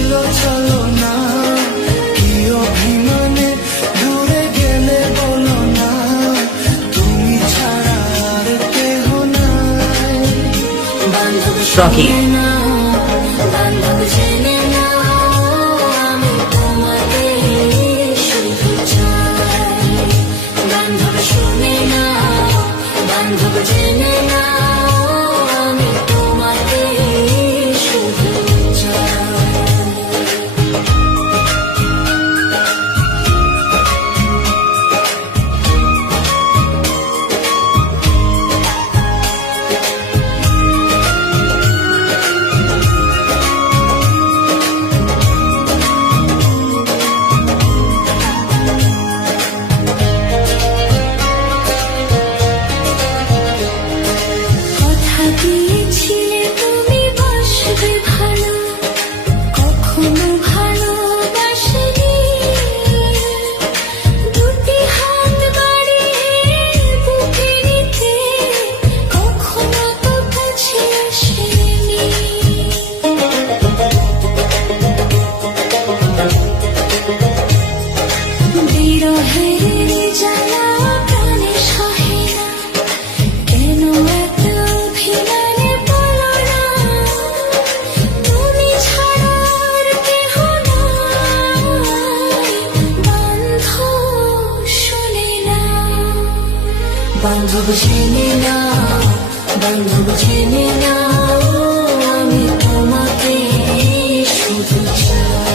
ছিল চলো না, কি অভিমানে দূরে গেলে বলো না, তুমি ছাড়া আর কেহ নাই। বান্ধব শুনে না, বান্ধব জেনে না, আমি তোমাকে শুধু চাই। বান্ধব শুনে না, বান্ধব জেনে না, আমি তোমাকে শুধু চাই। কথা দিয়েছিলে তুমি বাসবে ভালো, কখনো ভালোবাসিনি। দুটি হাত বাড়িয়ে বুকে নিতে, কখনো তো কাছে আসেনি। বিরহের জ্বালা প্রাণে সহে না, কেন এত অভিমানে বলো না, তুমি ছাড়া আর কেহ নাই। বান্ধব শুনে না, বান্ধব জেনে না, বান্ধব জেনে না, আমি তোমাকে শুধু চাই।